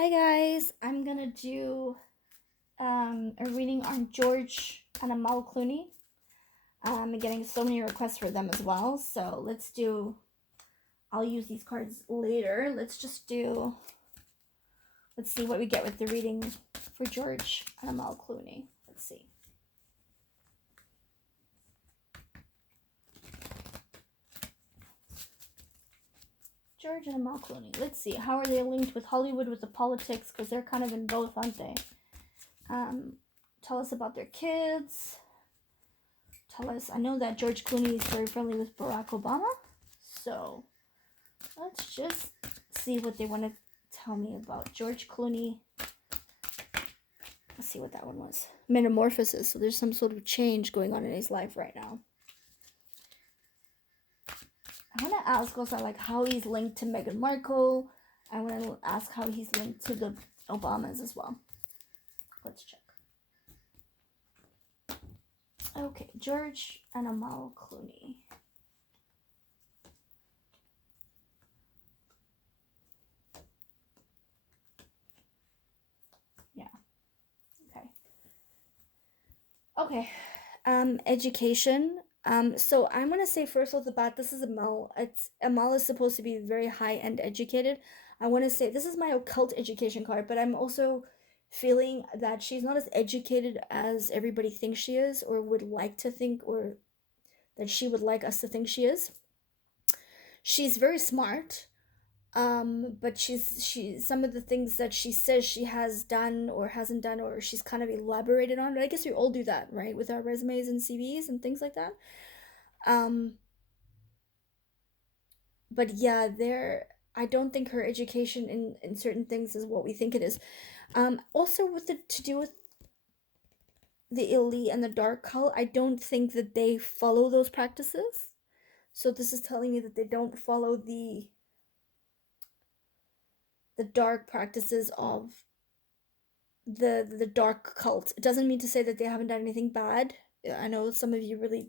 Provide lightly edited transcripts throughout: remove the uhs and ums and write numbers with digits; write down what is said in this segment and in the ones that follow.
Hi guys, I'm gonna do a reading on George and Amal Clooney. I'm getting so many requests for them as well, so let's do. I'll use these cards later. Let's see what we get with the reading for George and Amal Clooney. Let's see. George and Amal Clooney. Let's see. How are they linked with Hollywood, with the politics? Because they're kind of in both, aren't they? Tell us about their kids. Tell us. I know that George Clooney is very friendly with Barack Obama. So let's just see what they want to tell me about George Clooney. Let's see what that one was. Metamorphosis. So there's some sort of change going on in his life right now. I want to ask also like how he's linked to Meghan Markle. I want to ask how he's linked to the Obamas as well. Let's check. Okay, George and Amal Clooney. Yeah. Okay. Education. So I'm gonna say first off the bat, this is Amal. Amal is supposed to be very high-end educated. I want to say this is my occult education card, but I'm also feeling that she's not as educated as everybody thinks she is, or would like to think, or that she would like us to think she is. She's very smart, but she some of the things that she says she has done or hasn't done, or she's kind of elaborated on. But I guess we all do that, right, with our resumes and CVs and things like that. Um, but yeah, there. I don't think her education in certain things is what we think it is. Also with the to do with the elite and the dark cult, I don't think that they follow those practices. So this is telling me that they don't follow the dark practices of the dark cult. It doesn't mean to say that they haven't done anything bad. I know some of you really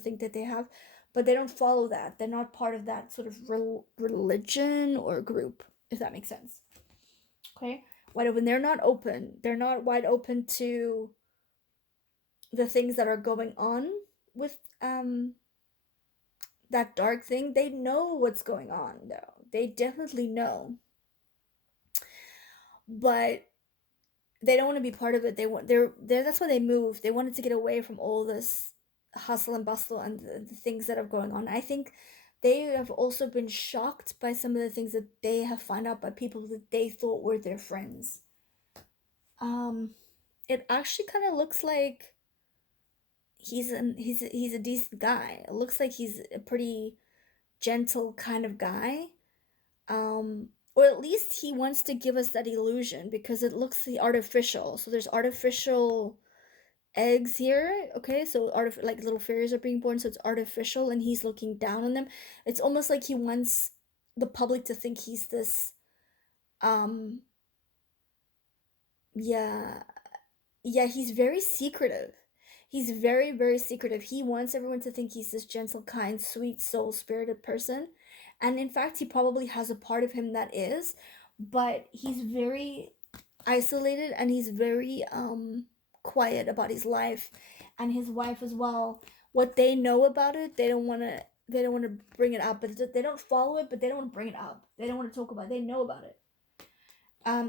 think that they have, but they don't follow that. They're not part of that sort of religion or group, if that makes sense. Okay, wide open. They're not open. They're not wide open to the things that are going on with that dark thing. They know what's going on though. They definitely know, but they don't want to be part of it. They're that's why they moved. They wanted to get away from all this hustle and bustle and the things that are going on. I think they have also been shocked by some of the things that they have found out by people that they thought were their friends. Um, it actually kind of looks like he's a decent guy. It looks like he's a pretty gentle kind of guy. Or at least he wants to give us that illusion because it looks artificial. So there's artificial eggs here. Okay, so like little fairies are being born, so it's artificial, and he's looking down on them. It's almost like he wants the public to think he's this. Um, yeah, yeah, he's very secretive. He's very, very secretive. He wants everyone to think he's this gentle, kind, sweet, soul spirited person. And in fact, he probably has a part of him that is, but he's very isolated and he's very quiet about his life and his wife as well. What they know about it, they don't want to bring it up, but they don't follow it, but they don't want to bring it up. They don't want to talk about it. They know about it.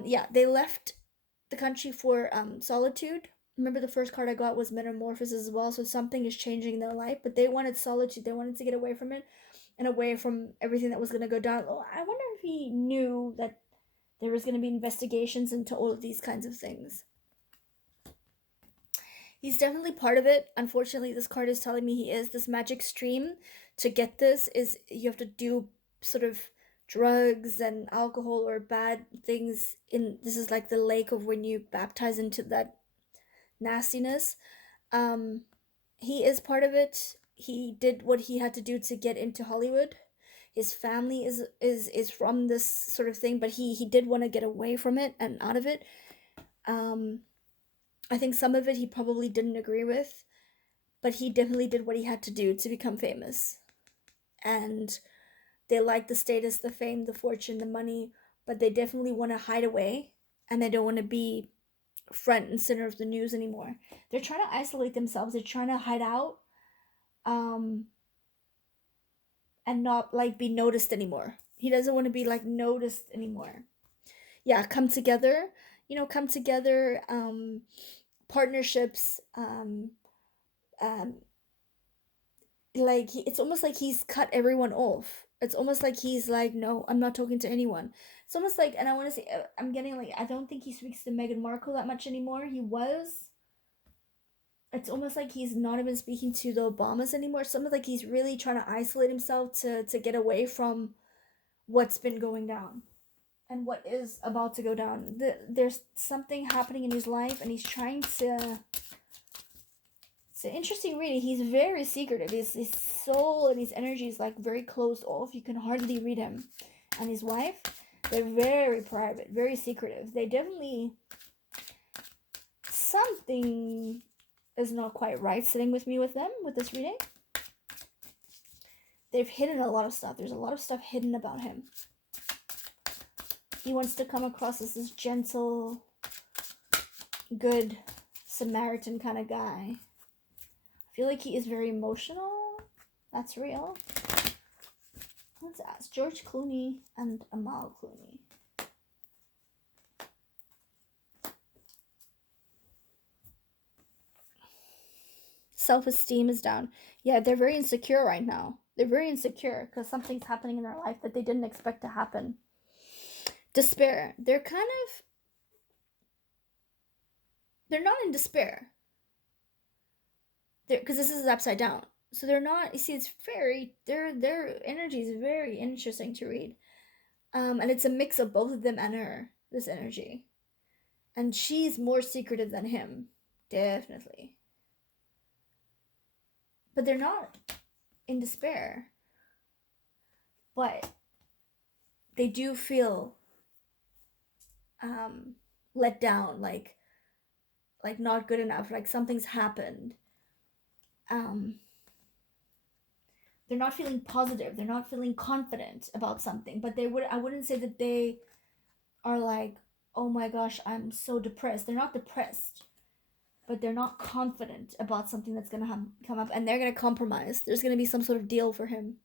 Yeah, they left the country for solitude. Remember the first card I got was metamorphosis as well, so something is changing in their life, but they wanted solitude. They wanted to get away from it and away from everything that was going to go down. Oh, I wonder if he knew that there was going to be investigations into all of these kinds of things. He's definitely part of it. Unfortunately, this card is telling me he is. This magic stream, to get this, is you have to do sort of drugs and alcohol or bad things in. This is like the lake of when you baptize into that nastiness. Um, he is part of it. He did what he had to do to get into Hollywood. His family is from this sort of thing, but he did want to get away from it and out of it. Um, I think some of it he probably didn't agree with, but he definitely did what he had to do to become famous. And they like the status, the fame, the fortune, the money, but they definitely want to hide away. and they don't want to be front and center of the news anymore. They're trying to isolate themselves. They're trying to hide out, um, and not like be noticed anymore. He doesn't want to be like noticed anymore. Yeah, come together. Come together. Partnerships. Um, like it's almost like he's cut everyone off. It's almost like he's like, no, I'm not talking to anyone. It's almost like, and I want to say, I'm getting like, I don't think he speaks to Meghan Markle that much anymore. He was. It's almost like he's not even speaking to the Obamas anymore. It's almost like he's really trying to isolate himself to get away from what's been going down and what is about to go down. There's something happening in his life, and he's trying to. It's an interesting reading. He's very secretive. His soul and his energy is like very closed off. You can hardly read him. And his wife, they're very private, very secretive. They definitely. Something is not quite right sitting with me with them with this reading. They've hidden a lot of stuff. There's a lot of stuff hidden about him. He wants to come across as this gentle, good Samaritan kind of guy. I feel like he is very emotional. That's real. Let's ask George Clooney and Amal Clooney. Self-esteem is down. Yeah, they're very insecure right now. They're very insecure because something's happening in their life that they didn't expect to happen. Despair. They're not in despair. Because this is upside down. So they're not, you see, it's very, their energy is very interesting to read. And it's a mix of both of them and her, this energy. And she's more secretive than him. Definitely. But they're not in despair. But they do feel let down, like not good enough, like something's happened. Um they're not feeling positive, they're not feeling confident about something, but I wouldn't say that they are like, oh my gosh, I'm so depressed. They're not depressed, but they're not confident about something that's gonna come up, and they're gonna compromise. There's gonna be some sort of deal for him.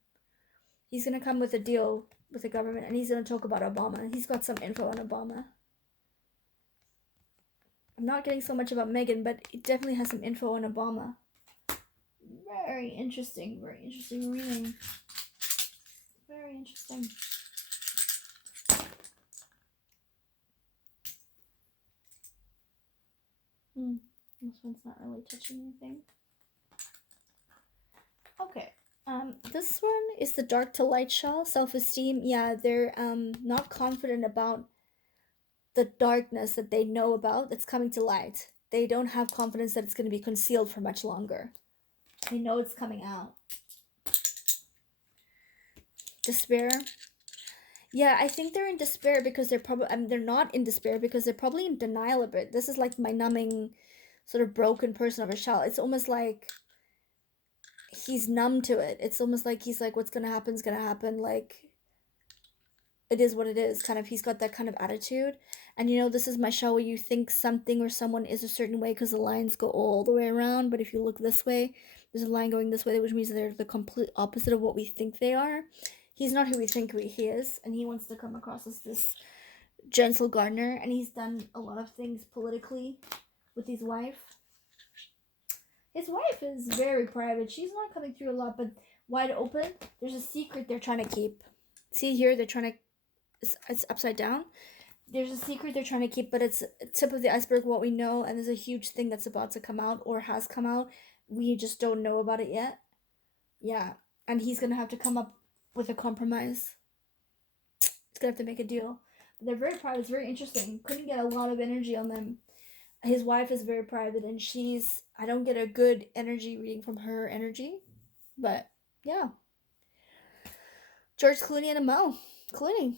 He's gonna come with a deal with the government, and he's gonna talk about Obama. He's got some info on Obama. I'm not getting so much about Megan, but it definitely has some info on Obama. Very interesting reading. Very interesting. This one's not really touching anything. Okay. This one is the dark to light shawl, self-esteem. Yeah, they're not confident about the darkness that they know about that's coming to light. They don't have confidence that it's going to be concealed for much longer. They know it's coming out. Despair. Yeah, I think they're in despair because they're probably. They're not in despair because they're probably in denial a bit. This is like my numbing, sort of broken person of a shell. It's almost like he's numb to it. It's almost like he's like, what's gonna happen is gonna happen. Like, it is what it is. Kind of, he's got that kind of attitude. And this is my show where you think something or someone is a certain way because the lines go all the way around. But if you look this way, there's a line going this way, which means they're the complete opposite of what we think they are. He's not who we think he is, and he wants to come across as this gentle gardener, and he's done a lot of things politically with his wife. His wife is very private. She's not coming through a lot, but wide open. There's a secret they're trying to keep. See here, they're trying to. It's upside down. There's a secret they're trying to keep, but it's tip of the iceberg what we know, and there's a huge thing that's about to come out or has come out. We just don't know about it yet. Yeah, and he's gonna have to come up with a compromise. He's gonna have to make a deal. But they're very private. It's very interesting. Couldn't get a lot of energy on them. His wife is very private, and I don't get a good energy reading from her energy, but yeah. George Clooney and Amal Clooney.